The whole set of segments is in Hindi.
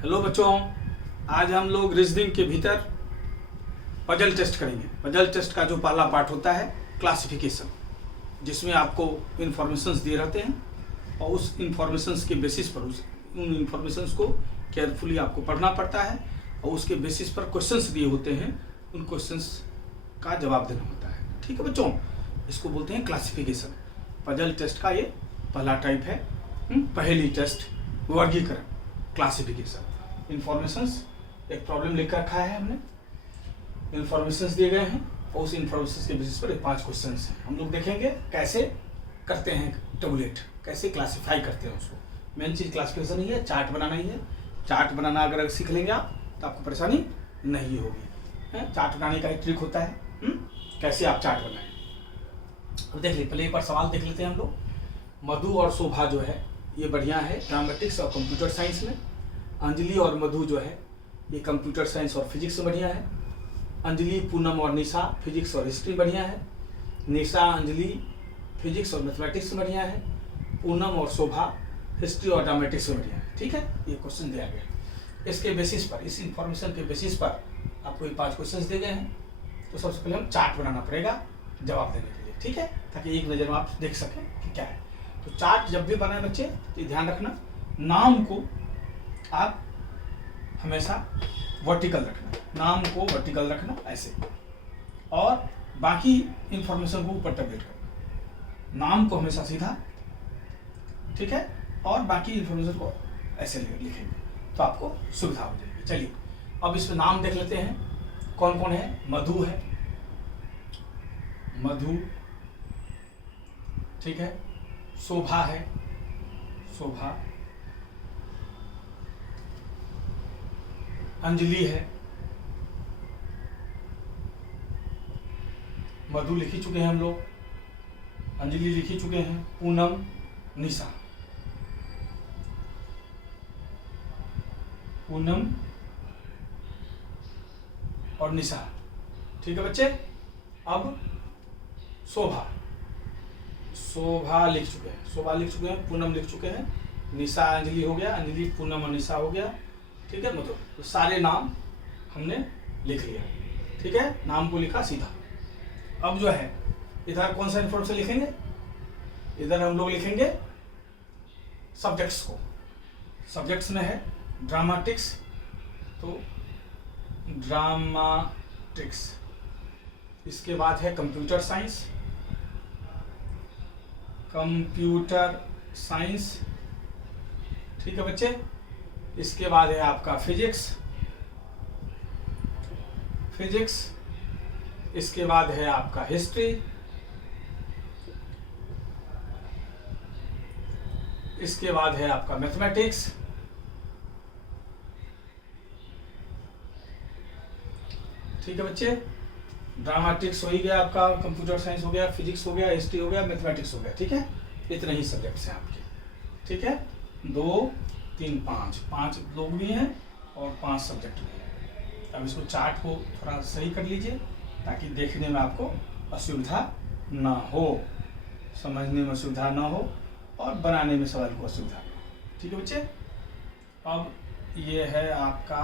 हेलो बच्चों, आज हम लोग रीजनिंग के भीतर पजल टेस्ट करेंगे। पजल टेस्ट का जो पहला पार्ट होता है क्लासिफिकेशन, जिसमें आपको इन्फॉर्मेशंस दिए रहते हैं और उस इन्फॉर्मेशंस के बेसिस पर उन इन्फॉर्मेशंस को केयरफुली आपको पढ़ना पड़ता है और उसके बेसिस पर क्वेश्चंस दिए होते हैं, उन क्वेश्चंस का जवाब देना होता है। ठीक है बच्चों, इसको बोलते हैं क्लासिफिकेशन। पजल टेस्ट का ये पहला टाइप है। पहली टेस्ट वर्गीकरण, क्लासिफिकेशन। इन्फॉर्मेशंस, एक प्रॉब्लम लिख रखा है हमने, इन्फॉर्मेशंस दिए गए हैं और उस इन्फॉर्मेशंस के बेसिस पर 5 क्वेश्चंस हैं। हम लोग देखेंगे कैसे करते हैं टेबुलेट, कैसे क्लासिफाई करते हैं उसको। मेन चीज़ क्लासिफिकेशन ही है, चार्ट बनाना ही है। चार्ट बनाना अगर सीख लेंगे आप तो आपको परेशानी नहीं होगी। चार्ट बनाने का एक ट्रिक होता है, कैसे आप चार्ट बनाएं। अब देख लीजिए, पहले एक बार सवाल देख लेते हैं हम लोग। मधु और शोभा जो है ये बढ़िया है ड्रामेटिक्स और कंप्यूटर साइंस में। अंजलि और मधु जो है ये कंप्यूटर साइंस और फिजिक्स में बढ़िया है। अंजलि, पूनम और निशा फिजिक्स और हिस्ट्री बढ़िया है। निशा, अंजलि फिजिक्स और मैथमेटिक्स में बढ़िया है। पूनम और शोभा हिस्ट्री और ड्रामेटिक्स में बढ़िया है। ठीक है, ये क्वेश्चन दिया गया। इसके बेसिस पर, इस इंफॉर्मेशन के बेसिस पर आपको ये 5 क्वेश्चन दिए गए हैं। तो सबसे पहले हम चार्ट बनाना पड़ेगा जवाब देने के लिए। ठीक है, ताकि एक नज़र में आप देख सकें कि क्या है। तो चार्ट जब भी बनाए बच्चे तो ध्यान रखना, नाम को आप हमेशा वर्टिकल रखना, नाम को वर्टिकल रखना ऐसे, और बाकी इंफॉर्मेशन को ऊपर टैबलेट करना। नाम को हमेशा सीधा, ठीक है, और बाकी इंफॉर्मेशन को ऐसे लिखेंगे तो आपको सुविधा हो जाएगी। चलिए अब इसमें नाम देख लेते हैं कौन कौन है। मधु है, मधु, ठीक है। शोभा है, शोभा। अंजलि है, मधु लिख ही चुके हैं हम लोग, अंजलि लिख ही चुके हैं। पूनम, निशा, पूनम और निशा, ठीक है बच्चे। अब शोभा, शोभा लिख चुके हैं, शोभा लिख चुके हैं, पूनम लिख चुके हैं, निशा अंजलि हो गया, अंजलि पूनम और निशा हो गया। ठीक है, मतलब तो सारे नाम हमने लिख लिया। ठीक है, नाम को लिखा सीधा। अब जो है इधर कौन सा इन्फॉर्मेशन लिखेंगे, इधर हम लोग लिखेंगे सब्जेक्ट्स को। सब्जेक्ट्स में है ड्रामेटिक्स, तो ड्रामेटिक्स। इसके बाद है कंप्यूटर साइंस, कंप्यूटर साइंस, ठीक है बच्चे। इसके बाद है आपका फिजिक्स, फिजिक्स। इसके बाद है आपका हिस्ट्री, इसके बाद है आपका मैथमेटिक्स, ठीक है बच्चे। ड्रामेटिक्स हो ही गया आपका, कंप्यूटर साइंस हो गया, फिजिक्स हो गया, हिस्ट्री हो गया, मैथमेटिक्स हो गया। ठीक है, इतने ही सब्जेक्ट्स हैं आपके। ठीक है, 2, 3, 5 लोग भी हैं और 5 सब्जेक्ट भी हैं। अब इसको चार्ट को थोड़ा सही कर लीजिए ताकि देखने में आपको असुविधा ना हो, समझने में असुविधा ना हो और बनाने में सवाल को असुविधा ना हो। ठीक है बच्चे। अब ये है आपका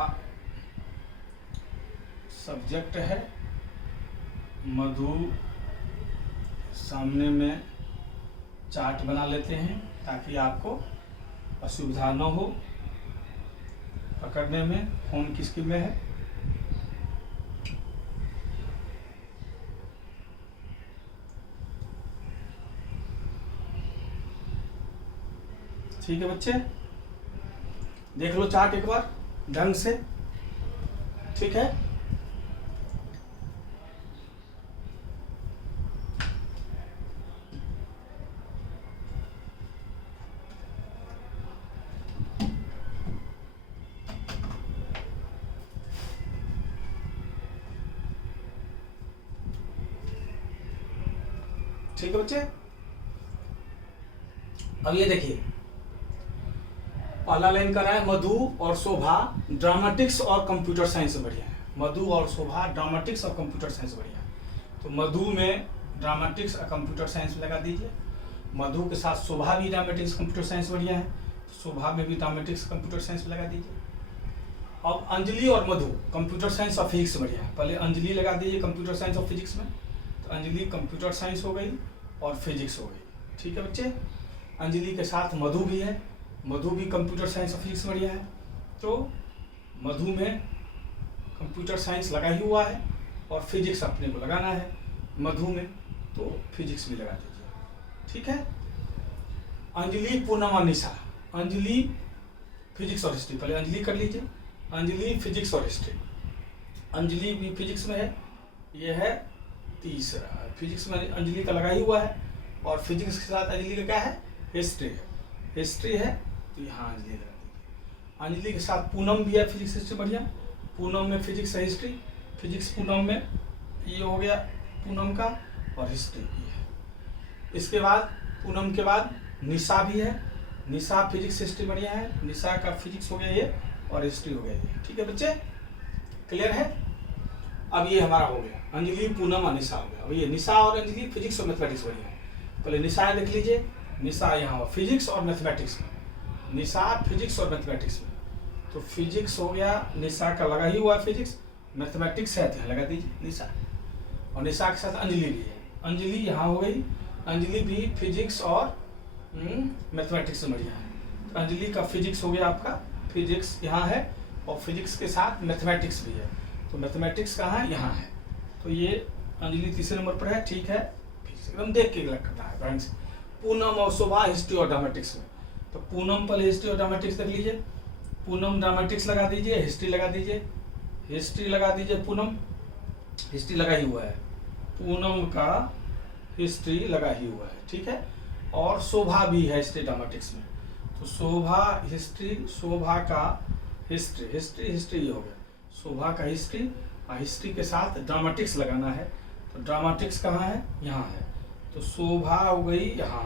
सब्जेक्ट है मधु, सामने में चार्ट बना लेते हैं ताकि आपको असुविधा न हो पकड़ने में। फोन किसकी में है, ठीक है बच्चे। देख लो चार्ट एक बार ढंग से, ठीक है। ठीक है बच्चे। अब ये देखिए, पहला लाइन कर रहा है मधु और शोभा ड्रामेटिक्स और कंप्यूटर साइंस में बढ़िया है। मधु और शोभा ड्रामेटिक्स और कंप्यूटर साइंस में बढ़िया है। तो मधु में ड्रामेटिक्स और कंप्यूटर साइंस में लगा दीजिए। मधु के साथ शोभा भी ड्रामेटिक्स कंप्यूटर साइंस बढ़िया है, शोभा में भी ड्रामेटिक्स कंप्यूटर साइंस में लगा दीजिए। अब अंजलि और मधु कंप्यूटर साइंस और फिजिक्स बढ़िया है। पहले अंजलि लगा दीजिए कंप्यूटर साइंस और फिजिक्स में, तो अंजलि कंप्यूटर साइंस हो गई और फिजिक्स हो गई। ठीक है बच्चे, अंजलि के साथ मधु भी है, मधु भी कंप्यूटर साइंस और फिजिक्स बढ़िया है। तो मधु में कंप्यूटर साइंस लगा ही हुआ है और फिजिक्स अपने को लगाना है मधु में, तो फिजिक्स भी लगा दीजिए। ठीक है, अंजलि, पूनम और निशा, अंजलि फिजिक्स और हिस्ट्री, पहले अंजलि कर लीजिए, अंजलि फिजिक्स और हिस्ट्री, अंजलि भी फिजिक्स में है, ये है तीसरा, फिजिक्स में अंजलि का लगा ही हुआ है और फिजिक्स के साथ अंजलि का क्या है, हिस्ट्री है, हिस्ट्री है तो यहाँ अंजलि लगा दीजिए। अंजलि के साथ पूनम भी है, फिजिक्स हिस्ट्री बढ़िया, पूनम में फिजिक्स है हिस्ट्री, फिजिक्स पूनम में ये हो गया पूनम का और हिस्ट्री भी है। इसके बाद पूनम के बाद निशा भी है, निशा फिजिक्स हिस्ट्री बढ़िया है, निशा का फिजिक्स हो गया ये और हिस्ट्री हो गया ये। ठीक है बच्चे, क्लियर है। अब ये हमारा हो गया अंजलि, पूनम और निशा हो गया। अब ये निशा और अंजलि फिजिक्स और मैथमेटिक्स बढ़िया है। पहले निशा देख लीजिए, निशा यहाँ फिजिक्स और मैथमेटिक्स में, निशा फिजिक्स और मैथमेटिक्स में, तो फिजिक्स हो गया, निशा का लगा ही हुआ फिजिक्स, मैथमेटिक्स है तो यहाँ लगा दीजिए निशा, और निशा के साथ अंजलि भी है, अंजलि यहाँ हो गई, अंजलि भी फिजिक्स और मैथमेटिक्स में बढ़िया है। तो अंजलि का फिजिक्स हो गया आपका, फिजिक्स यहाँ है और फिजिक्स के साथ मैथमेटिक्स भी है, तो मैथमेटिक्स कहाँ है, यहाँ है, तो ये अंजलि तीसरे नंबर पर है। ठीक है, एकदम देख के करना है फ्रेंड्स। पूनम और शोभा हिस्ट्री और ड्रामेटिक्स में, तो पूनम पर हिस्ट्री और ड्रामेटिक्स देख लीजिए, पूनम ड्रामेटिक्स लगा दीजिए, हिस्ट्री लगा दीजिए, हिस्ट्री लगा दीजिए, पूनम हिस्ट्री लगा ही हुआ है, पूनम का हिस्ट्री लगा ही हुआ है। ठीक है, और शोभा भी है हिस्ट्री ड्रामेटिक्स में, तो शोभा हिस्ट्री, शोभा का हिस्ट्री, हिस्ट्री हिस्ट्री ये हो गया, शोभा का हिस्ट्री और हिस्ट्री के साथ ड्रामेटिक्स लगाना है, तो ड्रामेटिक्स कहाँ है, यहाँ है, तो शोभा हो गई यहाँ,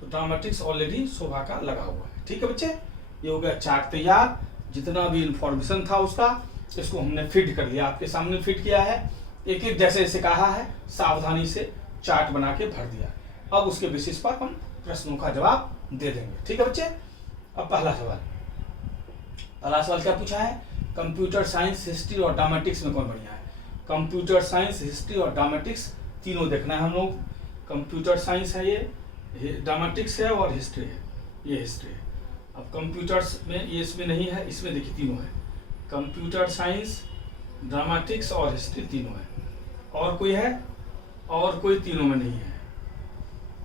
तो ड्रामेटिक्स ऑलरेडी शोभा का लगा हुआ है। ठीक है बच्चे, ये हो गया चार्ट तैयार, जितना भी इंफॉर्मेशन था उसका इसको हमने फिट कर लिया, आपके सामने फिट किया है, एक एक जैसे जैसे कहा है सावधानी से चार्ट बना के भर दिया। अब उसके बेसिस पर हम प्रश्नों का जवाब दे देंगे। ठीक है बच्चे, अब पहला सवाल, पहला सवाल क्या पूछा है, कंप्यूटर साइंस, हिस्ट्री और ड्रामेटिक्स में कौन बढ़िया है। कंप्यूटर साइंस, हिस्ट्री और ड्रामेटिक्स तीनों देखना है हम लोग। कंप्यूटर साइंस है ये, ड्रामेटिक्स है और हिस्ट्री है, ये हिस्ट्री है। अब कंप्यूटर्स में ये इसमें नहीं है, इसमें देखिए तीनों है, कंप्यूटर साइंस, ड्रामेटिक्स और हिस्ट्री तीनों है। और कोई है, और कोई तीनों में नहीं है,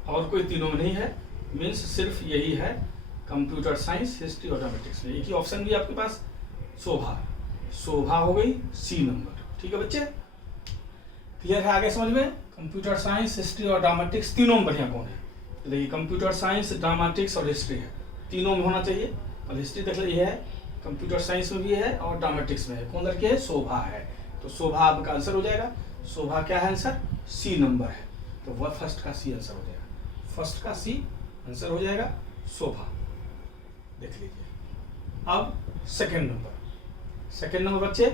और कोई तीनों में नहीं है, मीन्स सिर्फ यही है कंप्यूटर साइंस, हिस्ट्री और ड्रामेटिक्स में। एक ही ऑप्शन भी आपके पास, शोभा, शोभा हो गई सी नंबर। ठीक है बच्चे, क्लियर है, आगे समझ में। कंप्यूटर साइंस, हिस्ट्री और ड्रामेटिक्स तीनों में बढ़िया कौन है, तो देखिए कंप्यूटर साइंस, ड्रामेटिक्स और हिस्ट्री है, तीनों में होना चाहिए। और हिस्ट्री देख लीजिए है, कंप्यूटर साइंस में भी है और ड्रामेटिक्स में है, कौन लड़के है, शोभा है, तो शोभा आपका आंसर हो जाएगा। शोभा क्या है आंसर, सी नंबर है, तो वह फर्स्ट का सी आंसर हो जाएगा, फर्स्ट का सी आंसर हो जाएगा शोभा, देख लीजिए। अब सेकेंड नंबर, सेकेंड नंबर बच्चे,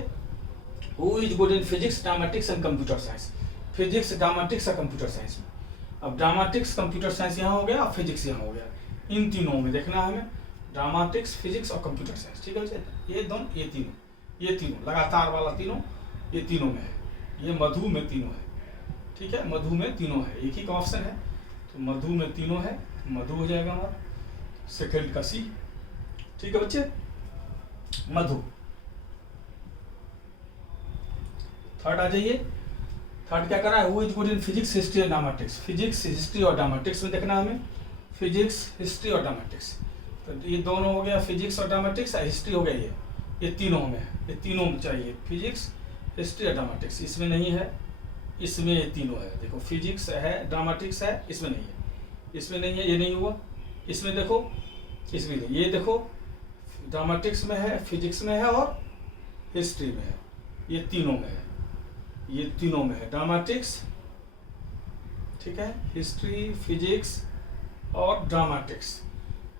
who is good in physics, dramatics and computer science. Physics, dramatics और कंप्यूटर साइंस में, अब ड्रामेटिक्स, कंप्यूटर साइंस यहाँ हो गया और फिजिक्स यहाँ हो गया, इन तीनों में देखना है हमें, ड्रामेटिक्स, फिजिक्स और कंप्यूटर साइंस। ठीक है बच्चे, ये दोनों, ये तीनों लगातार वाला तीनों, ये तीनों में है, ये मधु में तीनों है। ठीक है, मधु में तीनों है, एक ही का ऑप्शन है, तो मधु में तीनों है, मधु हो जाएगा हमारा सेकेंड का सी। ठीक है बच्चे, मधु। थर्ड आ जाइए, थर्ड क्या कर रहा है, who is good in physics, history और ड्रामेटिक्स। फिजिक्स, हिस्ट्री और ड्रामेटिक्स में देखना हमें, फिजिक्स, हिस्ट्री और ड्रामेटिक्स, तो ये दोनों हो गया, फिजिक्स और ड्रामेटिक्स, हिस्ट्री हो गया ये तीनों में है, ये तीनों में चाहिए, फिजिक्स, हिस्ट्री और ड्रामेटिक्स। इसमें नहीं है, इसमें ये तीनों है, देखो फिजिक्स है, ड्रामेटिक्स है, इसमें नहीं है, इसमें नहीं है, ये नहीं हुआ, इसमें देखो, इसमें नहीं, ये देखो ड्रामेटिक्स में है, फिजिक्स में है और हिस्ट्री में है, ये तीनों में है, ये तीनों में है, ड्रामेटिक्स, ठीक है, हिस्ट्री, फिजिक्स और ड्रामेटिक्स,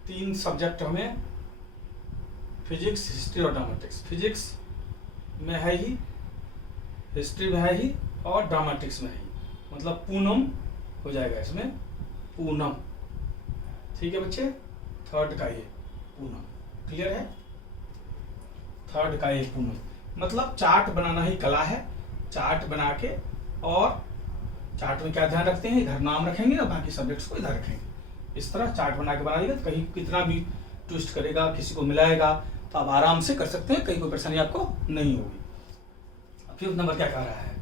तीन सब्जेक्ट हमें, फिजिक्स, हिस्ट्री और ड्रामेटिक्स। फिजिक्स में है ही, हिस्ट्री में है ही और ड्रामेटिक्स में है ही, मतलब पूनम हो जाएगा इसमें, पूनम। ठीक है बच्चे, थर्ड का ये पूनम, क्लियर है। थर्ड का ए पूनम, मतलब चार्ट बनाना ही कला है। चार्ट बना के, और चार्ट में क्या ध्यान रखते हैं, इधर नाम रखेंगे और बाकी सब्जेक्ट्स को इधर रखेंगे। इस तरह चार्ट बना के बनाइएगा, तो कहीं कितना भी ट्विस्ट करेगा, किसी को मिलाएगा, तो आप आराम से कर सकते हैं, कहीं कोई परेशानी आपको नहीं होगी। फिफ्थ नंबर क्या कह रहा है,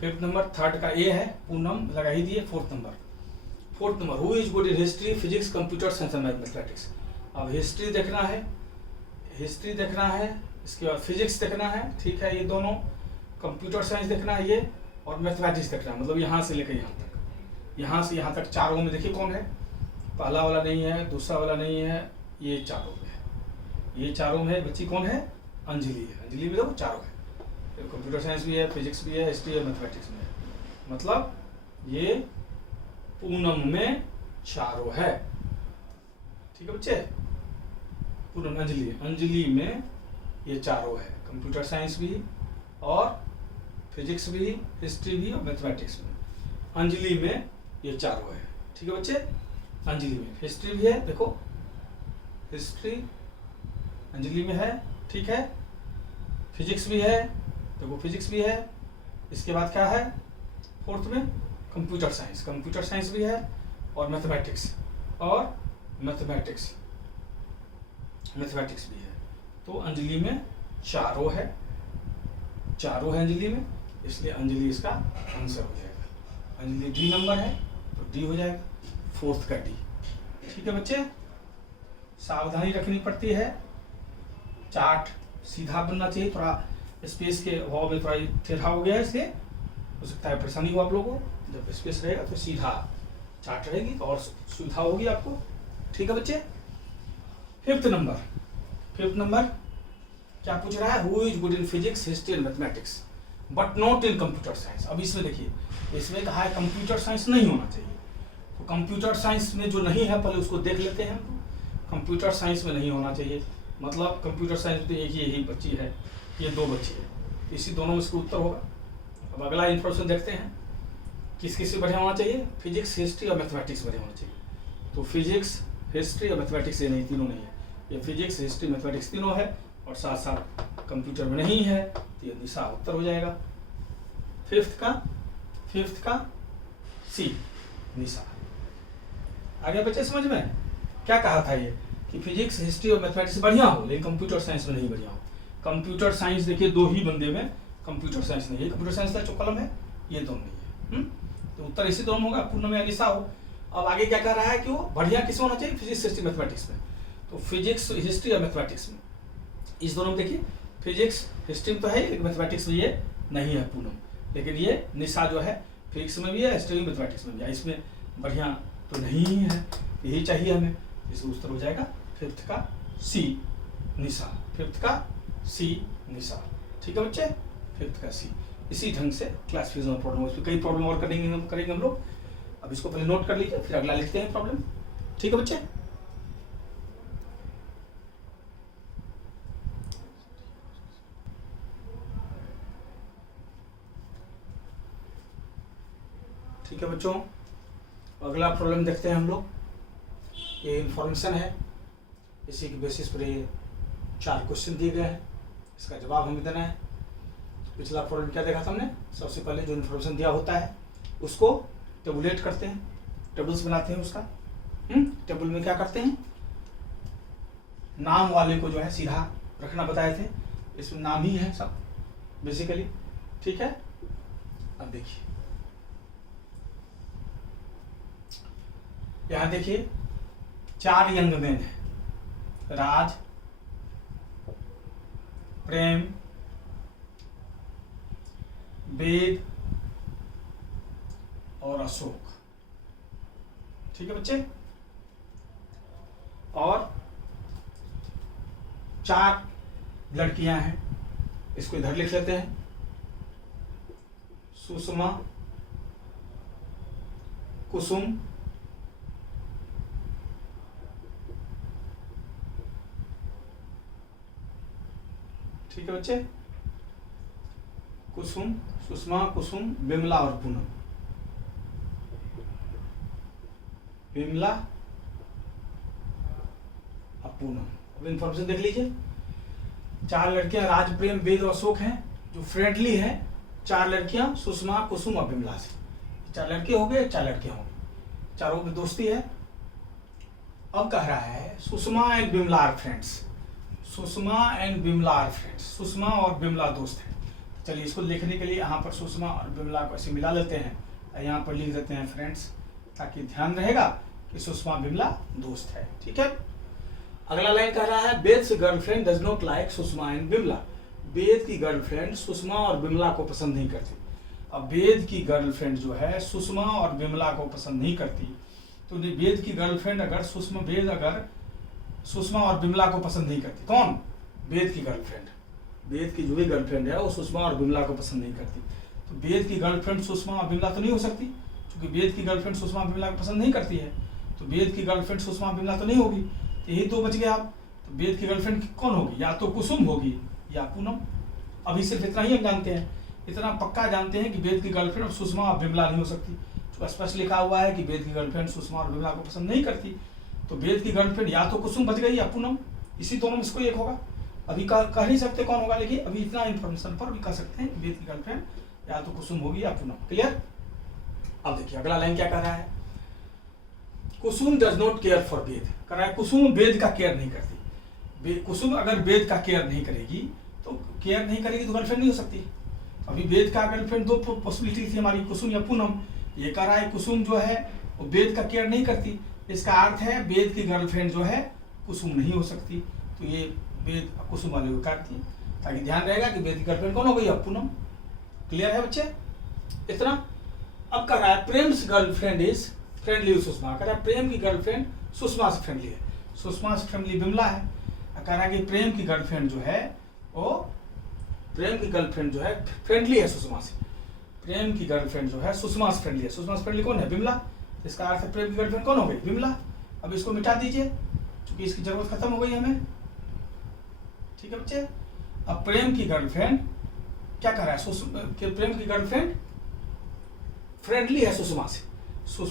फिफ्थ नंबर थर्ड का ए है, पूनम लगा ही दिए। Fourth number who is good in history, physics, computer science and mathematics. अब हिस्ट्री देखना है, इसके बाद फिजिक्स देखना है, ठीक है, ये दोनों, कंप्यूटर साइंस देखना है ये, और मैथमेटिक्स देखना है, मतलब यहाँ से लेकर यहाँ तक चारों में देखिए कौन है, पहला वाला नहीं है, दूसरा वाला नहीं है, ये चारों में है, ये चारों में है, बच्ची कौन है, अंजलि है, अंजलि भी देखो चारों है, कंप्यूटर साइंस भी है, फिजिक्स भी है, हिस्ट्री है, मैथमेटिक्स में है, मतलब ये पूनम में चारों है, ठीक है बच्चे, पूनम अंजलि में ये चारों है, कंप्यूटर साइंस भी और फिजिक्स भी, हिस्ट्री भी और मैथमेटिक्स में, अंजलि में ये चारों है, ठीक है बच्चे। अंजलि में हिस्ट्री भी है, देखो हिस्ट्री अंजलि में है, ठीक है, फिजिक्स भी है, देखो फिजिक्स भी है, इसके बाद क्या है फोर्थ में, कंप्यूटर साइंस भी है, और मैथमेटिक्स भी है, तो अंजलि में चारों है अंजलि में, इसलिए अंजलि इसका आंसर हो जाएगा। अंजलि डी नंबर है तो डी हो जाएगा, फोर्थ का डी, ठीक है बच्चे। सावधानी रखनी पड़ती है, चार्ट सीधा बनना चाहिए, थोड़ा स्पेस के अभाव में थोड़ा टेढ़ा हो गया है, इसलिए हो सकता है परेशानी हो आप लोगों को। जब स्पेस रहेगा तो सीधा चार्ट रहेगी तो और सुविधा होगी आपको, ठीक है बच्चे। फिफ्थ नंबर क्या पूछ रहा है, who is good in physics, history and mathematics but not in computer science. अब इसमें देखिए, इसमें कहा है कंप्यूटर साइंस नहीं होना चाहिए, तो कंप्यूटर साइंस में जो नहीं है पहले उसको देख लेते हैं। कंप्यूटर साइंस में नहीं होना चाहिए, मतलब कंप्यूटर साइंस में एक ही बच्ची है, ये दो बच्ची है, इसी दोनों में इसका उत्तर होगा। अब अगला इन्फॉर्मेशन देखते हैं, किस से बढ़िया होना चाहिए, फिजिक्स, हिस्ट्री और मैथमेटिक्स बढ़िया होना चाहिए। तो फिजिक्स, हिस्ट्री और मैथमेटिक्स ये नहीं, तीनों नहीं है, ये फिजिक्स, हिस्ट्री, मैथमेटिक्स तीनों है, और साथ साथ कंप्यूटर में नहीं है, तो ये निशा उत्तर हो जाएगा। फिफ्थ का सी, निशा। आगे बच्चे समझ में क्या कहा था ये, कि फिजिक्स, हिस्ट्री और मैथमेटिक्स बढ़िया हो, लेकिन कंप्यूटर साइंस में नहीं बढ़िया हो। कंप्यूटर साइंस देखिए दो ही बंदे में कंप्यूटर साइंस नहीं है, कंप्यूटर साइंस का जो कलम है ये दोनों नहीं है, तो उत्तर इसी दोनों होगा, पूर्ण में निशा हो। अब आगे क्या कह रहा है कि वो बढ़िया किस होना चाहिए, फिजिक्स, हिस्ट्री, मैथमेटिक्स में। तो फिजिक्स, हिस्ट्री और मैथमेटिक्स में, इस दोनों में देखिए, फिजिक्स, हिस्ट्री में तो है, लेकिन मैथमेटिक्स में ये नहीं है पूनम, लेकिन ये निशा जो है फिजिक्स में भी है, हिस्ट्री में, मैथमेटिक्स में भी है, इसमें बढ़िया तो नहीं है, यही चाहिए हमें, इसमें उत्तर हो जाएगा फिफ्थ का सी, निशा। फिफ्थ का सी, निशा, ठीक है बच्चे, फिफ्थ का सी। इसी ढंग से क्लासिफिकेशन प्रॉब्लम, इसमें कई प्रॉब्लम और करेंगे हम लोग। अब इसको पहले नोट कर लीजिए, फिर अगला लिखते हैं प्रॉब्लम, ठीक है बच्चे। ठीक है बच्चों, अगला प्रॉब्लम देखते हैं हम लोग। ये इंफॉर्मेशन है, इसी के बेसिस पर ये 4 क्वेश्चन दिए गए हैं, इसका जवाब हमें देना है। पिछला प्रॉब्लम क्या देखा था हमने, सबसे पहले जो इन्फॉर्मेशन दिया होता है उसको टेबुलेट करते हैं, टेबल्स बनाते हैं उसका। टेबल में क्या करते हैं, नाम वाले को जो है सीधा रखना बताए थे, इसमें नाम ही है सब बेसिकली, ठीक है। अब देखिए यहां देखिए 4 यंग मैन है, राज, प्रेम, वेद और अशोक, ठीक है बच्चे। और 4 लड़कियां हैं, इसको इधर लिख लेते हैं, सुषमा, कुसुम, ठीक है बच्चे, कुसुम, सुषमा, कुसुम, विमला और पूनम, विमला और पूनम। अब इन्फॉर्मेशन देख लीजिए, 4 लड़कियां राज, प्रेम, वेद और अशोक हैं जो फ्रेंडली हैं। 4 लड़कियां सुषमा, कुसुम और बिमला से। 4 लड़के हो गए, 4 लड़कियां हो गई, चारों में दोस्ती है। अब कह रहा है Sushma and Bimla are friends. Sushma and Bimla are friends, Sushma और बिमला दोस्त हैं। चलिए इसको लिखने के लिए यहाँ पर सुषमा और बिमला को ऐसे मिला लेते हैं, यहाँ पर लिख देते हैं फ्रेंड्स, ताकि ध्यान रहेगा कि सुषमा बिमला दोस्त है। ठीक है। अगला लाइन कह रहा है Ved's girlfriend does not like Sushma and Bimla. Ved की गर्लफ्रेंड सुषमा और बिमला को पसंद नहीं करती। अब वेद की गर्लफ्रेंड जो है सुषमा और बिमला को पसंद नहीं करती, तो वेद की गर्लफ्रेंड अगर सुषमा और बिमला को पसंद नहीं करती, कौन? वेद की गर्लफ्रेंड। वेद की जो भी गर्लफ्रेंड है वो सुषमा और बिमला को पसंद नहीं करती, तो वेद की गर्लफ्रेंड सुषमा और बिमला तो नहीं हो सकती, क्योंकि वेद की गर्लफ्रेंड सुषमा और बिमला को पसंद नहीं करती है, तो वेद की गर्लफ्रेंड सुषमा बिमला तो नहीं होगी। यही 2 बच गए आप। तो वेद की गर्लफ्रेंड कौन होगी? या तो कुसुम होगी या पूनम। अभी सिर्फ इतना ही हम जानते हैं, इतना पक्का जानते हैं कि वेद की गर्लफ्रेंड सुषमा और बिमला नहीं हो सकती। तो स्पष्ट लिखा हुआ है कि वेद की गर्लफ्रेंड सुषमा और बिमला को पसंद नहीं करती, तो वेद की गर्लफ्रेंड या तो कुसुम बच गई या पूनम, इसी दोनों में इसको एक होगा। अभी कह नहीं सकते कौन होगा, लेकिन अभी इतना इन्फॉर्मेशन पर भी कह सकते हैं वेद की गर्लफ्रेंड या तो कुसुम होगी या पूनम। क्लियर? अब देखिए अगला लाइन क्या कह रहा है, कुसुम डज नॉट केयर फॉर वेद। कह रहा है कुसुम वेद का केयर नहीं करती। कुसुम अगर वेद का केयर नहीं करेगी तो गर्लफ्रेंड नहीं हो सकती। अभी वेद का गर्लफ्रेंड 2 पॉसिबिलिटी थी हमारी, कुसुम या पूनम। ये कह रहा है कुसुम जो है वो वेद का केयर नहीं करती, इसका अर्थ है वेद की गर्लफ्रेंड जो है कुसुम नहीं हो सकती। तो ये वेद कुसुम वाले को काट दिए, ताकि ध्यान रहेगा कि वेद की गर्लफ्रेंड कौन हो गई? अब पूनम। क्लियर है बच्चे? इतना। अब कह रहा है Prem's girlfriend is friendly with Sushma. कह रहा है प्रेम की गर्लफ्रेंड सुषमा से फ्रेंडली है, सुषमा से फ्रेंडली बिमला है। कह रहा है कि प्रेम की गर्लफ्रेंड जो है फ्रेंडली है सुषमा से। प्रेम की गर्लफ्रेंड जो है सुषमा से फ्रेंडली है। सुषमा से फ्रेंडली कौन है? बिमला। इसका अर्थ है प्रेम की गर्लफ्रेंड कौन हो गई? बिमला। अब इसको मिटा दीजिए क्योंकि इसकी जरूरत खत्म हो गई हमें। ठीक है बच्चे। अब प्रेम की गर्लफ्रेंड क्या कर रहा है? प्रेम की गर्लफ्रेंड फ्रेंडली है सुषमा से।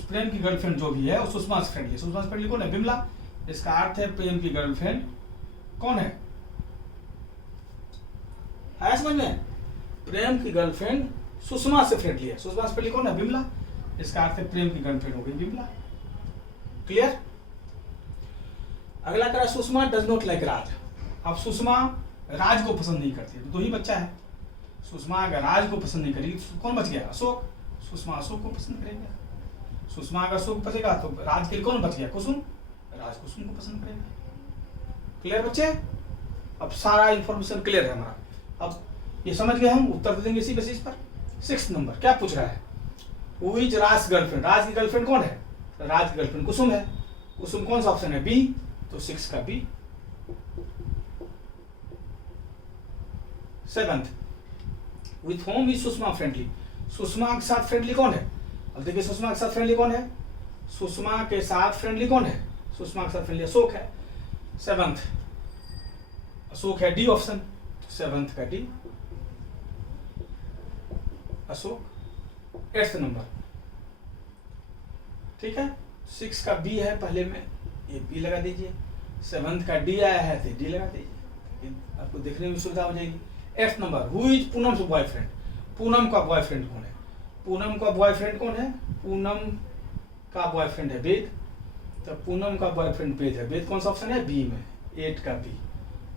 प्रेम की गर्लफ्रेंड जो भी है वो सुषमा से फ्रेंडली है। सुषमा से फ्रेंडली कौन है? बिमला। इसका अर्थ है प्रेम की गर्लफ्रेंड कौन है? आया समझ में? प्रेम की गर्लफ्रेंड सुषमा से फ्रेंडली है। सुषमा से फ्रेंडली कौन है? बिमला। इसका अर्थ है प्रेम की गर्लफ्रेंड हो गई बिमला। क्लियर? अगला करा सुषमा डज नॉट लाइक राज। अब सुषमा राज को पसंद नहीं करती, तो 2 ही बच्चा है। सुषमा अगर राज को पसंद नहीं करेगी तो कौन बच गया? अशोक। सुषमा अशोक को पसंद करेगा। सुषमा अगर अशोक बचेगा तो राज के लिए कौन बच गया? कुसुम। राज कुसुम को पसंद करेगा। क्लियर बच्चे? अब सारा इंफॉर्मेशन क्लियर है हमारा। अब ये समझ गए, हम उत्तर दे देंगे इसी बेसिस पर। 6 नंबर क्या पूछ रहा है? Who is Raj girlfriend. Raj की गर्लफ्रेंड कौन है? राज की गर्लफ्रेंड कुसुम है। कुसुम कौन सा ऑप्शन है? बी। तो 6 का B. 7th with home is Sushma friendly. Sushma के साथ फ्रेंडली कौन है? अब देखिए सुषमा के साथ फ्रेंडली कौन है? सुषमा के साथ फ्रेंडली कौन है? सुषमा के साथ फ्रेंडली अशोक है। 7th अशोक है, डी ऑप्शन। 7th का डी अशोक। 8th number. ठीक है। 6 का बी है, पहले में ये बी लगा दीजिए। 7th का डी आया है तो डी लगा दीजिए, आपको देखने में सुविधा हो जाएगी। 8th number who is Poonam से बॉयफ्रेंड। पूनम का बॉयफ्रेंड कौन है? पूनम का बॉयफ्रेंड कौन है? पूनम का बॉयफ्रेंड है वेद। तो पूनम का बॉयफ्रेंड वेद है। वेद कौन सा ऑप्शन है? बी में। 8 का बी।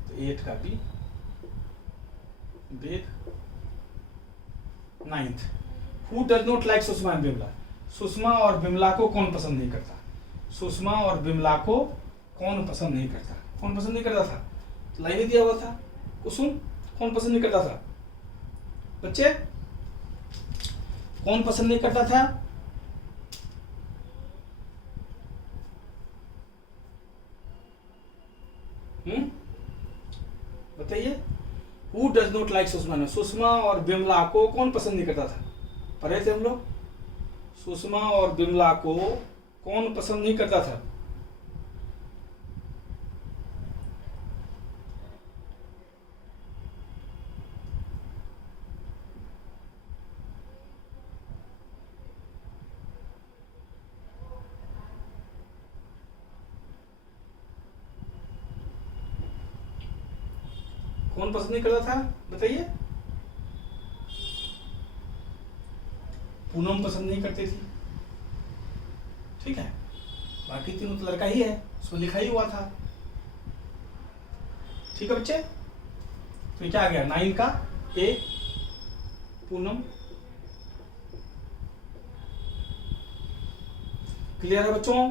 तो 8 का बी वेद। 9th who does not like Sushma and Bimla. Sushma और बिमला को कौन पसंद नहीं करता? सुषमा और बिमला को कौन पसंद नहीं करता? कौन पसंद नहीं करता था? तो लाइन दिया हुआ था। कुसुम कौन पसंद नहीं करता था? बच्चे कौन पसंद नहीं करता था? बताइए। Who does not like Sushma. Sushma और बिमला को कौन पसंद नहीं करता था? पढ़े थे हम लोग। सुषमा और बिमला को कौन पसंद नहीं करता था? कौन पसंद नहीं करता था बताइए? पूनम पसंद नहीं करती थी, ठीक है। बाकी तीनों तो लड़का ही है, उसमें लिखा ही हुआ था, ठीक है बच्चे। तो ये क्या आ गया? 9 का ए पूनम। क्लियर है बच्चों?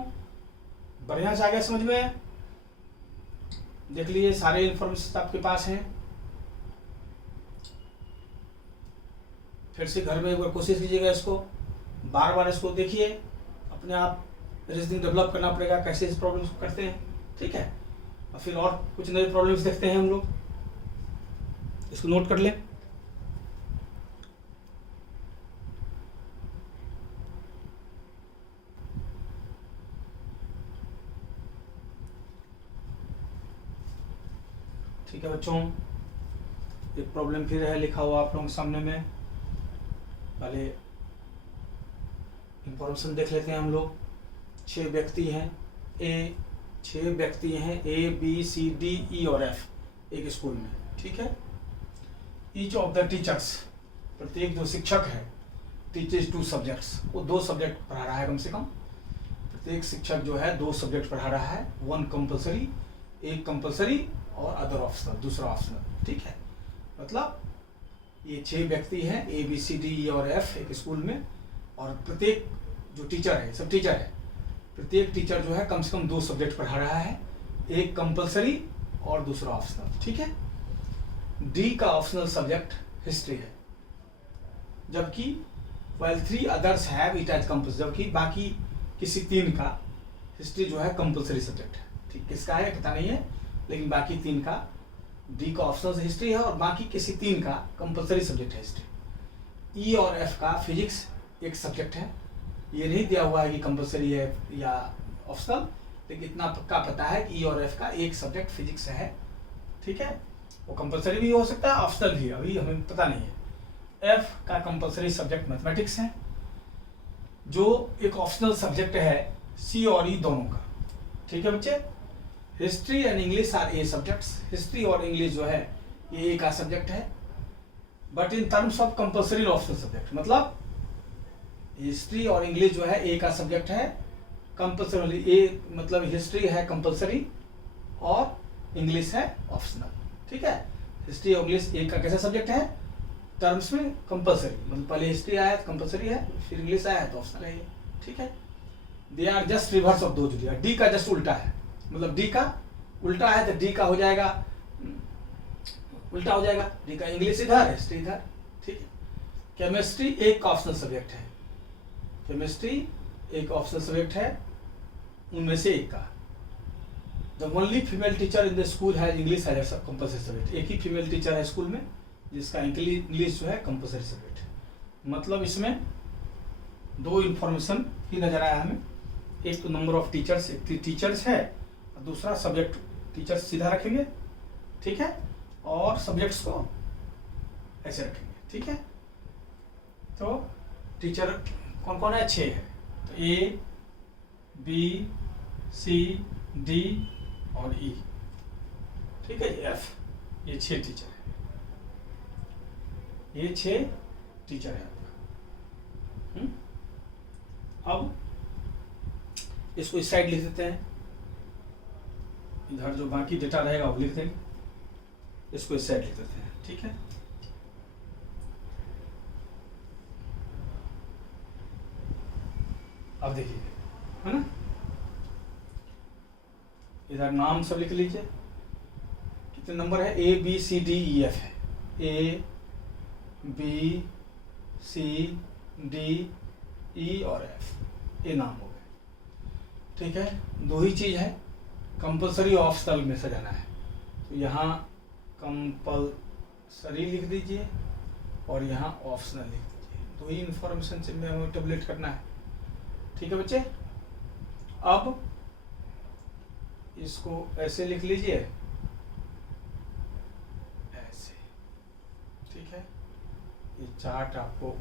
बढ़िया से आ गया समझ में? देख लीजिए सारे इंफॉर्मेशन आपके पास हैं। फिर से घर में एक बार कोशिश कीजिएगा, इसको बार बार इसको देखिए, अपने आप रीजनिंग डेवलप करना पड़ेगा कैसे इस प्रॉब्लम को करते हैं, ठीक है। और फिर और कुछ नए प्रॉब्लम्स देखते हैं हम लोग, इसको नोट कर लें। ठीक है बच्चों, एक प्रॉब्लम फिर है लिखा हुआ आप लोगों के सामने में। पहले इंफॉर्मेशन देख लेते हैं हम लोग। 6 व्यक्ति हैं, 6 व्यक्ति हैं A B C D E और F एक स्कूल में, ठीक है। ईच ऑफ द टीचर्स, प्रत्येक जो शिक्षक है, टीचर्स 2 सब्जेक्ट्स, वो 2 सब्जेक्ट पढ़ा रहा है कम से कम। प्रत्येक शिक्षक जो है 2 सब्जेक्ट पढ़ा रहा है, 1 कंपलसरी, एक कंपलसरी और अदर ऑप्शनल, दूसरा ऑप्शनल, ठीक है। मतलब ये 6 व्यक्ति हैं A B C D E और F एक स्कूल में, और प्रत्येक जो टीचर है, सब टीचर है, प्रत्येक टीचर जो है कम से कम 2 सब्जेक्ट पढ़ा रहा है, एक कंपलसरी और दूसरा ऑप्शनल, ठीक है। डी का ऑप्शनल सब्जेक्ट हिस्ट्री है, जबकि while 3 others have it as compulsory, जबकि बाकी किसी 3 का हिस्ट्री जो है कंपलसरी सब्जेक्ट है, ठीक। किसका है पता नहीं है, लेकिन बाकी 3 का, डी का ऑप्शनल हिस्ट्री है और बाकी किसी 3 का कंपलसरी सब्जेक्ट है हिस्ट्री। ई और एफ का फिजिक्स एक सब्जेक्ट है, ये नहीं दिया हुआ है कि कंपलसरी है या ऑप्शनल, लेकिन इतना पक्का पता है कि ई और एफ का एक सब्जेक्ट फिजिक्स है, ठीक है। वो कंपलसरी भी हो सकता है, ऑप्शनल भी, अभी हमें पता नहीं है। एफ का कंपलसरी सब्जेक्ट मैथमेटिक्स है, जो एक ऑप्शनल सब्जेक्ट है सी और ई दोनों का, ठीक है बच्चे। History and English are a subjects, history और इंग्लिश जो है ये ए का सब्जेक्ट है, but in terms of compulsory optional subject, मतलब हिस्ट्री और इंग्लिश जो है ए का सब्जेक्ट है, कंपलसरी ए मतलब हिस्ट्री है कंपलसरी और इंग्लिश है ऑप्शनल, ठीक है। हिस्ट्री और इंग्लिश ए का कैसा सब्जेक्ट है? टर्म्स में कंपलसरी, मतलब पहले हिस्ट्री आया तो कंपलसरी है, फिर इंग्लिश आया तो ऑप्शनल है ये, ठीक है। They are just reverse of those जुलिया, डी का जस्ट उल्टा है, मतलब डी का उल्टा है तो डी का हो जाएगा उल्टा हो जाएगा, डी का इंग्लिश इधर हिस्ट्री इधर, ठीक है। केमिस्ट्री एक ऑप्शनल सब्जेक्ट है, केमिस्ट्री एक ऑप्शनल सब्जेक्ट है उनमें से एक का। The only female teacher in the school है इंग्लिश एज कंपलसरी सब्जेक्ट, एक ही फीमेल टीचर है स्कूल में जिसका इंग्लिश जो है कंपलसरी सब्जेक्ट है। मतलब इसमें 2 इंफॉर्मेशन ही नजर आया हमें, एक तो नंबर ऑफ टीचर्स, एक टीचर्स है, और दूसरा सब्जेक्ट टीचर्स सीधा रखेंगे, ठीक है, और सब्जेक्ट्स को ऐसे रखेंगे, ठीक है। तो टीचर कौन कौन है? 6 है, तो ए बी सी डी और ई, ठीक है, एफ, ये 6 टीचर है, ये 6 टीचर है आपका। अब इसको इस साइड लिख देते हैं, इधर जो बाकी डेटा रहेगा वो लिख देंगे, इसको इस साइड लिख देते हैं, ठीक है। अब देखिए, है ना, इधर नाम सब लिख लीजिए, कितने नंबर है? A B C D E F है, ए बी सी डी ई और एफ, ये नाम हो गए, ठीक है। 2 ही चीज है, कंपलसरी ऑप्शनल में सजाना है, तो यहाँ कंपलसरी लिख दीजिए और यहाँ ऑप्शनल लिख दीजिए, 2 ही इंफॉर्मेशन से हमें टेबलेट करना है, ठीक है बच्चे। अब इसको ऐसे लिख लीजिए, ऐसे, ठीक है। ये चार्ट आपको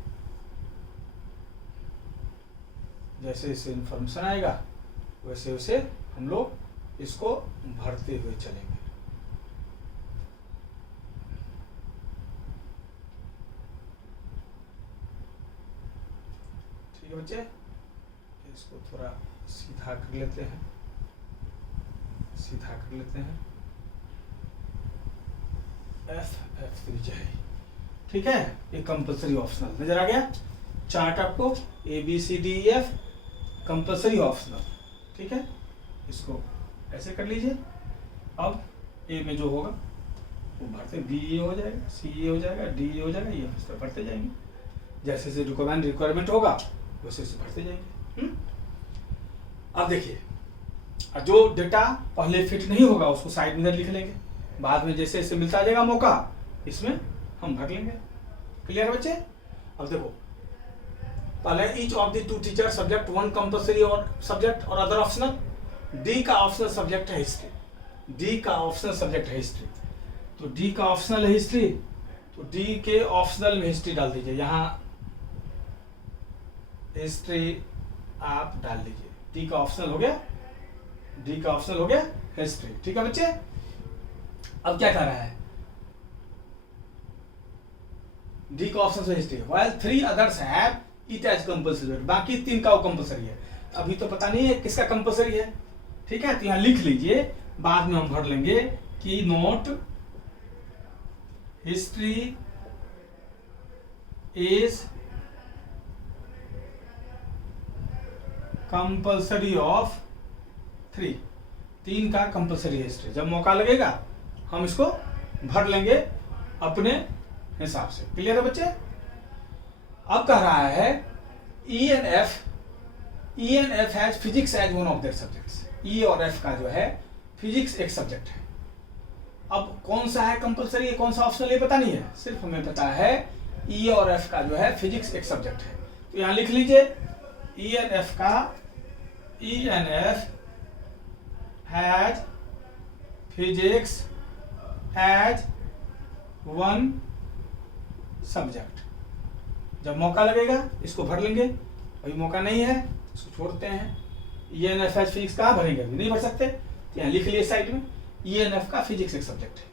जैसे जैसे इंफॉर्मेशन आएगा वैसे वैसे हम लोग इसको भरते हुए चलेंगे, ठीक है बच्चे, इसको थोड़ा सीधा कर लेते हैं, सीधा कर लेते हैं, F3 चाहिए, ठीक है। ये कंपलसरी ऑप्शनल नजर आ गया चार्ट आपको, ABCDEF कंपलसरी ऑप्शनल, ठीक है। इसको ऐसे कर लीजिए। अब ए में जो होगा वो भरते, BE हो जाएगा, CE हो जाएगा, DE हो जाएगा, ये इस तरह भरते जाएंगे, जैसे जैसे रिक्वायरमेंट होगा वैसे वैसे भरते जाएंगे। अब देखिए, जो डेटा पहले फिट नहीं होगा उसको साइड में लिख लेंगे, बाद में जैसे जैसे मिलता जाएगा मौका इसमें हम भर लेंगे। क्लियर बच्चे? अब देखो, पहले each of the two teacher subject, one compulsory और सब्जेक्ट और अदर ऑप्शनल। डी का ऑप्शनल सब्जेक्ट है हिस्ट्री, डी का ऑप्शनल सब्जेक्ट है हिस्ट्री, तो डी का ऑप्शनल है हिस्ट्री, तो डी के ऑप्शनल में हिस्ट्री डाल दीजिए, यहाँ हिस्ट्री आप डाल दीजिए। डी का ऑप्शनल हो गया, डी का ऑप्शनल हो गया हिस्ट्री, ठीक है बच्चे। अब क्या कर रहा है, डी का option history, while 3 others have it as compulsory, बाकी 3 का वो कंपलसरी है। अभी तो पता नहीं है किसका कंपलसरी है, ठीक है, तो यहां लिख लीजिए, बाद में हम भर लेंगे कि note history is compulsory of 3 का कंपलसरी हिस्ट्री। जब मौका लगेगा हम इसको भर लेंगे अपने हिसाब से। क्लियर है बच्चे? अब कह रहा है ENF has physics as one of their subjects. E और F का जो है फिजिक्स एक सब्जेक्ट है। अब कौन सा है कंपलसरी, कौन सा ऑप्शनल, ये पता नहीं है, सिर्फ हमें पता है E और F का जो है फिजिक्स एक सब्जेक्ट है। तो यहां लिख लीजिए ENF has physics as one subject. जब मौका लगेगा इसको भर लेंगे, अभी मौका नहीं है इसको छोड़ते हैं। ENF हैज फिजिक्स कहाँ भरेंगे, अभी नहीं भर सकते, तो यहाँ लिख लिए साइड में ENF का फिजिक्स एक सब्जेक्ट है।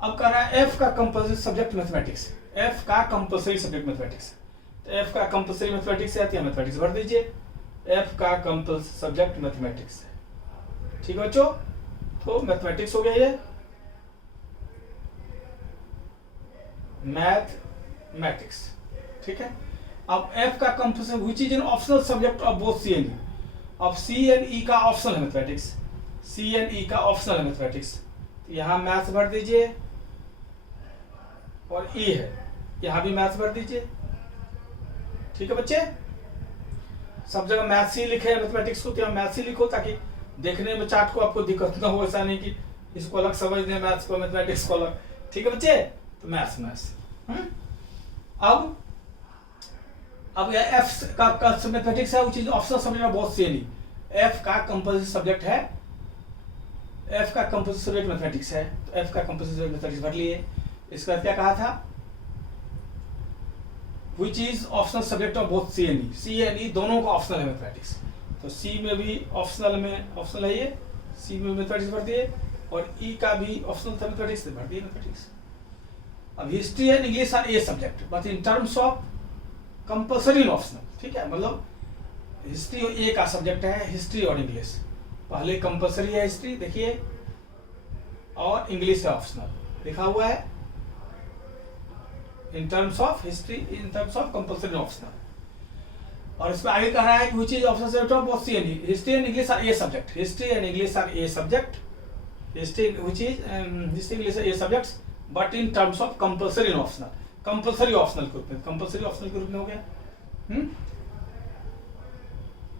अब कह रहा है F का कंपलसरी सब्जेक्ट मैथमेटिक्स, F का कंपलसरी सब्जेक्ट मैथमेटिक्स, तो F का कंपलसरी मैथमेटिक्स है, तो मैथमेटिक्स भर दीजिए, F का कंपलसरी सब्जेक्ट मैथमेटिक्स है, ठीक है बच्चों। तो मैथमेटिक्स हो गया ये, मैथमेटिक्स, ठीक है। अब F का compulsory which is an optional subject of both C and E। अब C एंड E का ऑप्शनल है मैथमेटिक्स, C एंड E का ऑप्शनल है मैथमेटिक्स, तो यहाँ मैथ्स भर दीजिए, और E है यहाँ भी मैथ्स भर दीजिए, ठीक है बच्चे। सब जगह मैथ्स ही लिखे हैं मैथमेटिक्स को, तो यहाँ मैथ्स ही लिखो ताकि देखने में चार्ट को आपको दिक्कत ना हो, ऐसा नहीं कि इसको अलग समझ दें मैथ्स को मैथमेटिक्स को अलग, ठीक है बच्चे। तो मैथ्स अब यह F का मैथमेटिक्स है, वो चीज ऑप्शनल सब्जेक्ट है बहुत सेम ही। F का कंपलसरी सब्जेक्ट है, F का कंपलसरी सब्जेक्ट मैथमेटिक्स है, तो F का कंपलसरी सब्जेक्ट मैथमेटिक्स भर लिए। इसका क्या कहा था, which is optional subject of both C and E, C and E दोनों का ऑप्शनल है मैथमेटिक्स, तो C में भी ऑप्शनल है ये, C में मैथमेटिक्स भर दिए, और E का भी ऑप्शनल था मैथमेटिक्स, भर दिए मैथमेटिक्स। अब history and English are a subject, but in terms of compulsory optional, ठीक है, मतलब हिस्ट्री ए का सब्जेक्ट है, हिस्ट्री और इंग्लिश पहले कंपलसरी है हिस्ट्री, देखिए, और इंग्लिश है ऑप्शनल लिखा हुआ है, in terms of history, in terms of compulsory optional. और इसमें आगे कह रहा है कि which is optional subject of both C and E, history and English are a subject, history and English are a subject, history which is history English are a subjects, but in terms of compulsory optional, compulsory optional के रूप में, कंपलसरी ऑप्शनल के रूप में हो गया।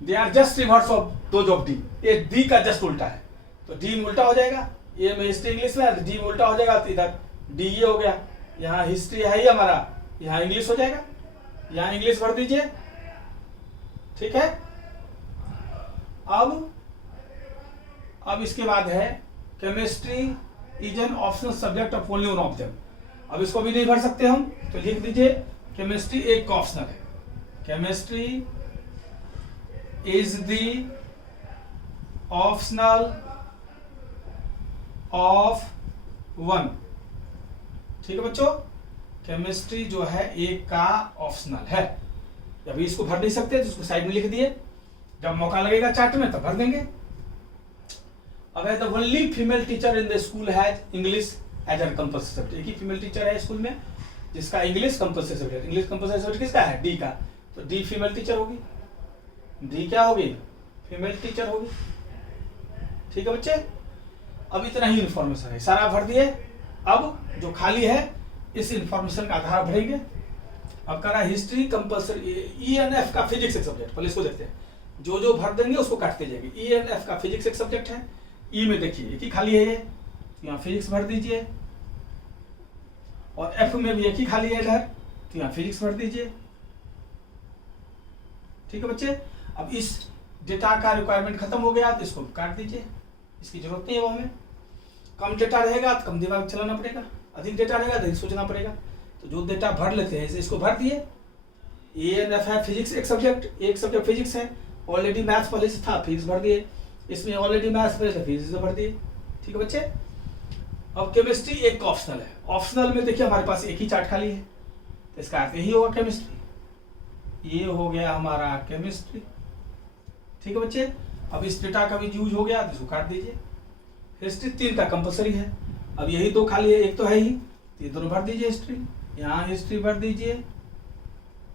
They are just reverse of those of D, ये डी का जस्ट उल्टा है, तो डी में उल्टा हो जाएगा, ये में हिस्ट्री इंग्लिश में, डी में उल्टा हो जाएगा, तो इधर डी ये हो गया, यहाँ हिस्ट्री है ही हमारा, यहाँ इंग्लिश हो जाएगा, यहाँ इंग्लिश भर दीजिए, ठीक है। अब इसके बाद है chemistry is an optional subject of only one of them. अब इसको भी नहीं भर सकते हम, तो लिख दीजिए केमिस्ट्री एक का ऑप्शनल है, chemistry is the optional of one, ठीक है बच्चों, केमिस्ट्री जो है एक का ऑप्शनल है, अभी इसको भर नहीं सकते तो इसको साइड में लिख दिए, जब मौका लगेगा चार्ट में तब भर देंगे। अब है the only female teacher in the school has English as a compulsory subject. एक ही फीमेल टीचर है स्कूल में जिसका English compulsory subject. English compulsory subject किसका है? डी का। तो डी फीमेल टीचर होगी, डी क्या होगी? फीमेल टीचर होगी। ठीक है बच्चे, अब इतना ही इंफॉर्मेशन है, सारा भर दिए। अब जो खाली है इस इंफॉर्मेशन का आधार भरेंगे। अब कह रहा है history compulsory, E N F का फिजिक्स एक सब्जेक्ट, पहले इसको देखते हैं। जो जो भर देंगे उसको काटते जाएंगे। ई एन एफ का फिजिक्स एक सब्जेक्ट है। ई में देखिए एक ही खाली है ये, यहाँ फिजिक्स भर दीजिए। और एफ में भी एक ही खाली है इधर, तो यहाँ फिजिक्स भर दीजिए। ठीक है बच्चे, अब इस डेटा का रिक्वायरमेंट खत्म हो गया तो इसको काट दीजिए, इसकी जरूरत नहीं है वो हमें। कम डेटा रहेगा तो कम दिमाग चलाना पड़ेगा, अधिक डेटा रहेगा तो अधिक सोचना पड़ेगा। तो जो डेटा भर लेते हैं इसको भर दिए। ए एन एफ है फिजिक्स एक सब्जेक्ट फिजिक्स है। ऑलरेडी मैथ्स पहले से था, फिजिक्स भर दिए। इसमें ऑलरेडी मैथ्स पहले से, फिजिक्स भर दिए। ठीक है बच्चे, अब केमिस्ट्री एक ऑप्शनल है। ऑप्शनल में देखिए हमारे पास एक ही चार्ट खाली है, तो इसका अर्थ यही होगा केमिस्ट्री। ये हो गया हमारा केमिस्ट्री। ठीक है बच्चे, अब इस डेटा का भी यूज हो गया तो इसको काट दीजिए। हिस्ट्री 3 का कंपलसरी है। अब यही 2 खाली है, एक तो है ही, तो ये दोनों भर दीजिए। हिस्ट्री, यहाँ हिस्ट्री भर दीजिए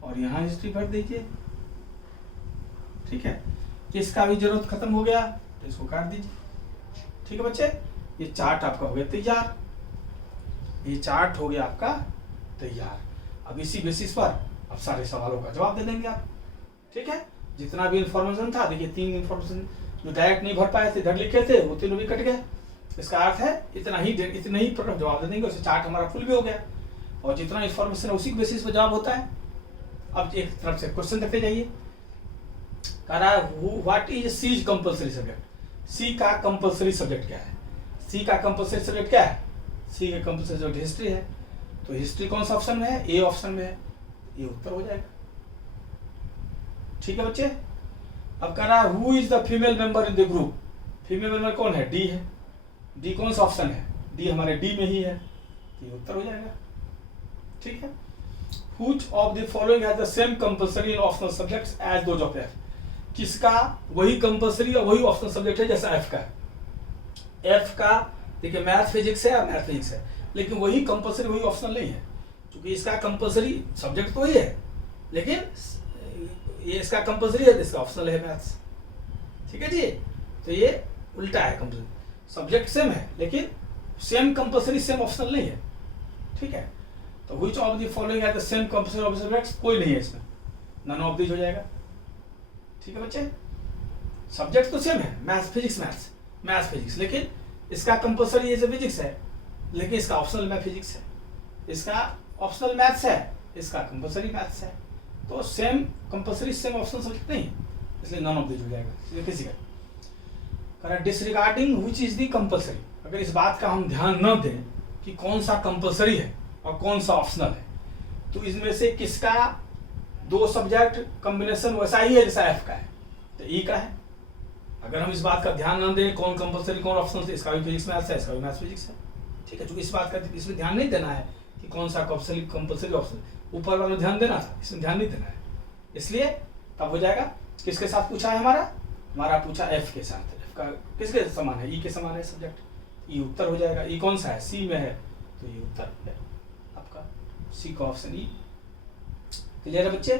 और यहाँ हिस्ट्री भर दीजिए। ठीक है, इसका भी जरूरत खत्म हो गया तो इसको काट दीजिए। ठीक है बच्चे, ये चार्ट आपका हो गया तैयार। ये चार्ट हो गया आपका तैयार। अब इसी बेसिस पर अब सारे सवालों का जवाब दे देंगे आप। ठीक है, जितना भी इंफॉर्मेशन था, देखिए 3 इंफॉर्मेशन जो डायरेक्ट नहीं भर पाए थे इधर लिखे थे, वो तीनों भी कट गए। इसका अर्थ है इतना ही जवाब दे देंगे, उससे चार्ट हमारा फुल भी हो गया। और जितना इंफॉर्मेशन है उसी के बेसिस पर जवाब होता है। अब एक तरफ से क्वेश्चन देखते जाइए। कह रहा है what is C compulsory subject. C का कंपल्सरी सब्जेक्ट क्या है? सी का कंपल्सरी सब्जेक्ट क्या है? सी का कंपल्सरी सब्जेक्ट हिस्ट्री है। तो हिस्ट्री कौन सा ऑप्शन में है? ए ऑप्शन में है, ये उत्तर हो जाएगा। ठीक है बच्चे, अब कह रहा है who is the female member in the group. Female member कौन है? डी है। डी कौन सा ऑप्शन है? डी हमारे डी में ही है, ये उत्तर हो जाएगा। ठीक है, which of the following has the same compulsory in optional subjects as those of F. किसका वही कंपल्सरी और वही ऑप्शनल सब्जेक्ट है जैसा एफ का है। एफ का देखिए मैथ फिजिक्स है और मैथ फिजिक्स है, लेकिन वही कंपल्सरी वही ऑप्शनल नहीं है। क्योंकि इसका कंपल्सरी सब्जेक्ट तो ही है, लेकिन ये इसका कंपल्सरी है तो इसका ऑप्शनल है मैथ्स। ठीक है जी, तो ये उल्टा है। कंपल्सरी सब्जेक्ट सेम है लेकिन सेम कंपल्सरी सेम ऑप्शनल नहीं है। ठीक है, तो which of the following has the same compulsory of subjects, कोई नहीं है इसमें, नन ऑफ दिस हो जाएगा। ठीक है बच्चे, सब्जेक्ट तो सेम है, maths physics maths, maths physics, लेकिन इसका कंपल्सरी ये फिजिक्स है लेकिन इसका ऑप्शनल में फिजिक्स है। इसका ऑप्शनल मैथ्स है, इसका कंपल्सरी मैथ्स है। तो same compulsory same optional subject नहीं, इसलिए नन ऑफ दिस हो जाएगा। Physical disregarding which is the compulsory. अगर इस बात का हम ध्यान न दें कि कौन सा कंपल्सरी है और कौन सा ऑप्शनल है, तो इसमें से किसका 2 सब्जेक्ट कॉम्बिनेशन वैसा ही है जैसा एफ का है, तो ई का है। अगर हम इस बात का ध्यान न दें कौन कंपल्सरी कौन ऑप्शनल, इसका भी फिजिक्स मैथ्स है, इसका भी मैथ्स फिजिक्स है। ठीक है, क्योंकि इस बात का इसमें ध्यान नहीं देना है कि कौन सा कंपल्सरी ऑप्शनल, ऊपर वाला ध्यान देना था, इसमें ध्यान नहीं देना है। इसलिए तब हो जाएगा। किसके साथ पूछा है? हमारा पूछा एफ के साथ। एफ का किसके समान है? ई के समान है सब्जेक्ट, ई उत्तर हो जाएगा। ई कौन सा है? सी में है, तो ये उत्तर है आपका सी का ऑप्शन ई। क्लियर है बच्चे?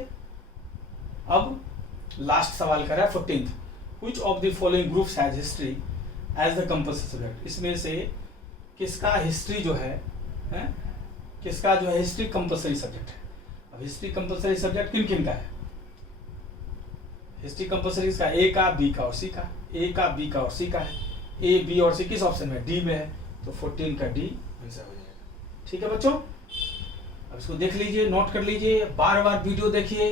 अब लास्ट सवाल कर रहा है 14th, which of the following groups has history as the compulsory subject. इसमें से किसका हिस्ट्री जो है, किसका जो है हिस्ट्री कंपल्सरी सब्जेक्ट है। अब हिस्ट्री कंपल्सरी सब्जेक्ट किन किन का है? हिस्ट्री कंपल्सरी का ए का, बी का और सी का। ए का, बी का और सी का है। ए, बी और सी किस ऑप्शन में? डी में है, तो 14 का डी आंसर हो जाएगा। ठीक है बच्चों, अब इसको देख लीजिए, नोट कर लीजिए, बार बार वीडियो देखिए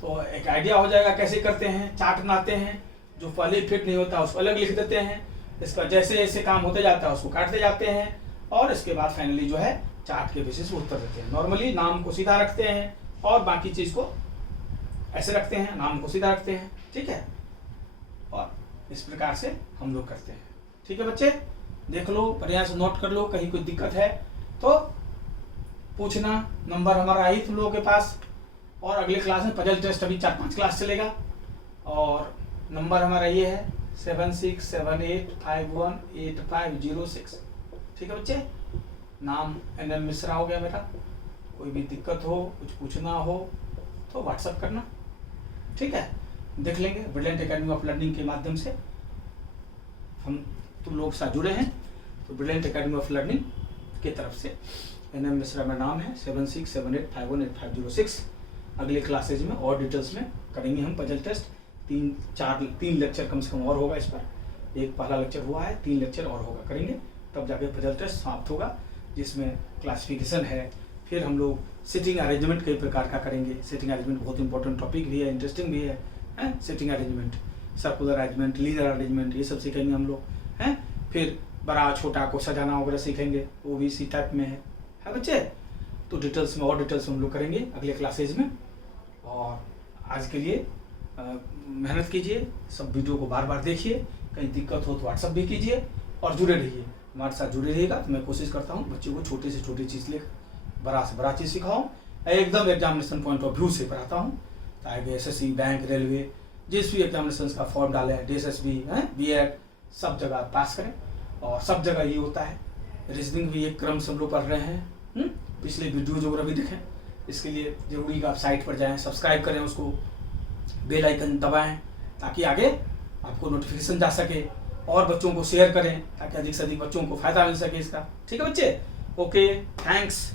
तो एक आइडिया हो जाएगा कैसे करते हैं। चार्ट बनाते हैं, जो पहले फिट नहीं होता उसको अलग लिख देते हैं, इसका जैसे जैसे काम होते जाता है उसको काटते जाते हैं, और इसके बाद फाइनली जो है चार्ट के बेसिस पर उत्तर देते हैं। नॉर्मली नाम को सीधा रखते हैं और बाकी चीज को ऐसे रखते हैं, नाम को सीधा रखते हैं। ठीक है, और इस प्रकार से हम लोग करते हैं। ठीक है बच्चे, देख लो, बढ़िया से नोट कर लो, कहीं कोई दिक्कत है तो पूछना। नंबर हमारा आई तुम लोगों के पास, और अगले क्लास में पजल टेस्ट अभी 4-5 क्लास चलेगा। और नंबर हमारा ये है 7678518506। ठीक है बच्चे, नाम NM मिश्रा हो गया मेरा। कोई भी दिक्कत हो, कुछ पूछना हो तो व्हाट्सअप करना, ठीक है। देख लेंगे ब्रिलियंट एकेडमी ऑफ लर्निंग के माध्यम से हम तुम लोग साथ जुड़े हैं, तो ब्रिलियंट एकेडमी ऑफ लर्निंग की तरफ से NM मिश्रा मेरा नाम है। 7678518506। अगले क्लासेज में और डिटेल्स में करेंगे हम पजल टेस्ट। 3 लेक्चर कम से कम और होगा इस पर। एक पहला लेक्चर हुआ है, 3 लेक्चर और होगा, करेंगे तब जाके पजल टेस्ट समाप्त होगा, जिसमें क्लासिफिकेशन है। फिर हम लोग सिटिंग अरेंजमेंट कई प्रकार का करेंगे। सिटिंग अरेंजमेंट बहुत इंपॉर्टेंट टॉपिक भी है, इंटरेस्टिंग भी है। Sitting arrangement, circular arrangement, linear arrangement, ये सब सीखेंगे हम लोग हैं। फिर बड़ा छोटा को सजाना वगैरह सीखेंगे, वो भी इसी टाइप में है बच्चे। तो डिटेल्स में और डिटेल्स हम लोग करेंगे अगले क्लासेज में। और आज के लिए मेहनत कीजिए, सब वीडियो को बार बार देखिए, कहीं दिक्कत हो तो व्हाट्सअप भी कीजिए और जुड़े रहिए। हमारे साथ जुड़े रहिएगा तो मैं कोशिश करता हूँ बच्चों को छोटे से छोटी चीज़ ले बड़ा से बड़ा चीज़ सिखाऊँ, एकदम एग्जामिनेशन पॉइंट ऑफ व्यू से पढ़ाता हूँ, ताकि SSC, बैंक, रेलवे, जिस भी एग्जामिनेशन का फॉर्म डालें, DSSB, B.Ed, सब जगह पास करें। और सब जगह ये होता है। रीजनिंग भी एक क्रम से हम लोग पढ़ रहे हैं। पिछले वीडियो ज्योग्राफी देखें, इसके लिए जरूरी कि आप साइट पर जाएं, सब्सक्राइब करें, उसको बेल आइकन दबाएं, ताकि आगे आपको नोटिफिकेशन जा सके। और बच्चों को शेयर करें ताकि अधिक से अधिक बच्चों को फायदा मिल सके इसका। ठीक है बच्चे, ओके, थैंक्स।